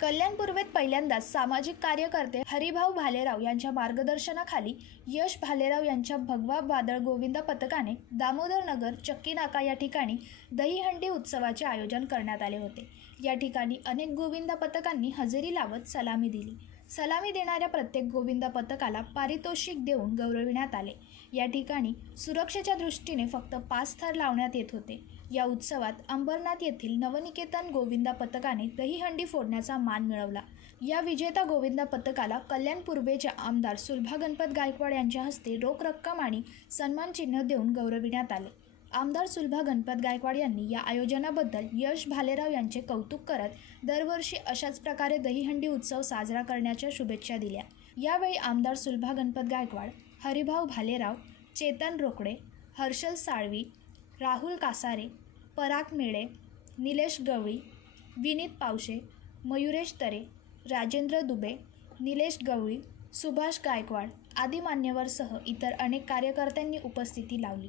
कल्याण पूर्वेत पहिल्यांदाच सामाजिक कार्यकर्ते हरिभाऊ भालेराव यांच्या मार्गदर्शनाखाली यश भालेराव यांच्या भगवा वादळ गोविंदा पथकाने दामोदर नगर चक्की नाका या ठिकाणी दहीहंडी उत्सवाचे आयोजन करण्यात आले होते. या ठिकाणी अनेक गोविंदा पथकांनी हजेरी लावत सलामी दिली. सलामी देणाऱ्या प्रत्येक गोविंदा पथकाला पारितोषिक देऊन गौरविण्यात आले. या ठिकाणी सुरक्षेच्या दृष्टीने फक्त पाच थर लावण्यात येत होते. या उत्सवात अंबरनाथ येथील नवनिकेतन गोविंदा पथकाने दहीहंडी फोडण्याचा मान मिळवला. या विजेता गोविंदा पथकाला कल्याण पूर्वेचे आमदार सुलभा गणपत गायकवाड यांच्या हस्ते रोख रक्कम आणि सन्मान चिन्ह देऊन गौरविण्यात आले. आमदार सुलभा गणपत गायकवाड यांनी या आयोजनाबद्दल यश भालेराव यांचे कौतुक करत दरवर्षी अशाच प्रकारे दहीहंडी उत्सव साजरा करण्याच्या शुभेच्छा दिल्या. यावेळी आमदार सुलभा गणपत गायकवाड हरिभाऊ भालेराव चेतन रोकडे हर्षल साळवी राहुल कासारे पराग मेळे निलेश गवळी विनीत पावशे मयुरेश तरे राजेंद्र दुबे निलेश गवळी सुभाष गायकवाड आदी मान्यवरसह इतर अनेक कार्यकर्त्यांनी उपस्थिती लावली.